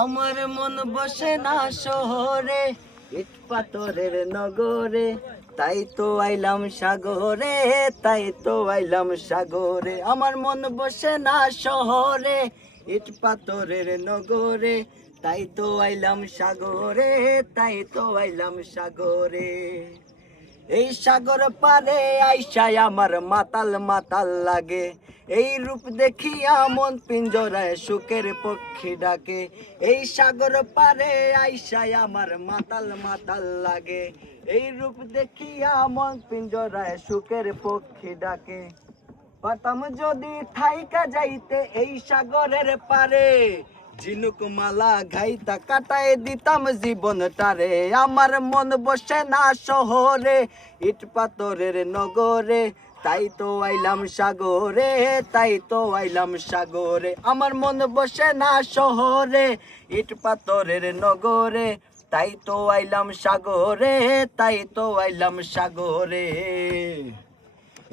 আমার মন বসে না শহরে, ইট পাথরের নগরে, তাই তো আইলাম সাগরে, তাই তো আইলাম সাগরে। আমার মন বসে না শহরে, ইট পাথরের নগরে, তাই তো আইলাম সাগরে, তাই তো আইলাম সাগরে। এই সাগর পারে আইসায় আমার মাতাল মাতাল লাগে, এই রূপ দেখিয়া মন পিঞ্জরায় সুখের পক্ষী ডাকে। এই সাগর পারে আইসায় আমার মাতাল মাতাল লাগে, এই রূপ দেখিয়া মন পিঞ্জরায় সুখের পক্ষী ডাকে। পাতাম যদি থাইকা যাইতে এই সাগরের পারে, ঝিনুক মালা ঘাইতা কাটায় দিতাম জীবনটারে। আমার মন বসে না শহরে, ইট পাথরের নগরে, তাই তো আইলাম সাগরে, তাই তো আইলাম সাগরে। আমার মন বসে না শহরে, ইট পাথরের নগরে, তাই তো আইলাম সাগরে, তাই তো আইলাম সাগরে।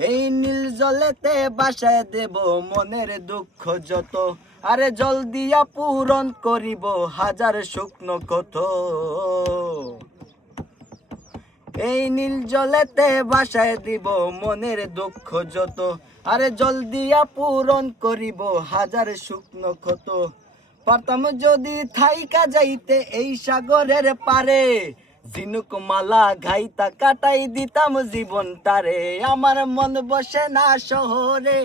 এই নীল জলেতে বাসায় দেব মনের দুঃখ যত, আরে জল দিয়া পূরণ করিব হাজার শুকনো কত। এই নীল জলেতে বাসায় দিব মনের দুঃখ যত, আরে জল দিয়া পূরণ করিব হাজার শুকনো ক্ষত। পারতাম যদি থাইকা যাইতে এই সাগরের পারে, ঝিনুক মালা ঘাইতা কাটাই দিতাম জীবনটারে। আমার মন বসে না শহরে,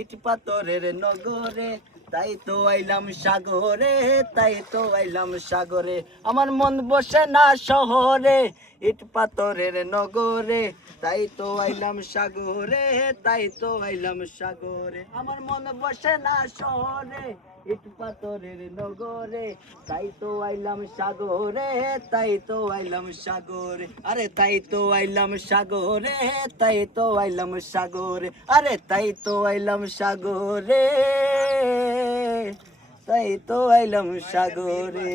ইট পাথরের নগরে, তাই তো আইলাম সাগরে, তাই তো আইলাম সাগরে। আমার মন বসে না শহরে, ইট পাথরের নগরে, তাই তো আইলাম সাগরে, তাই তো আইলাম সাগরে। আমার মন বসে না শহরে, ইট পাথরের নগরে, তাই তো আইলাম সাগরে, তাই তো আইলাম সাগরে। আরে তাই তো আইলাম সাগরে, তাই তো আইলাম সাগরে। আরে তাই তো আইলাম সাগরে, তাই তো আইলাম সাগরে।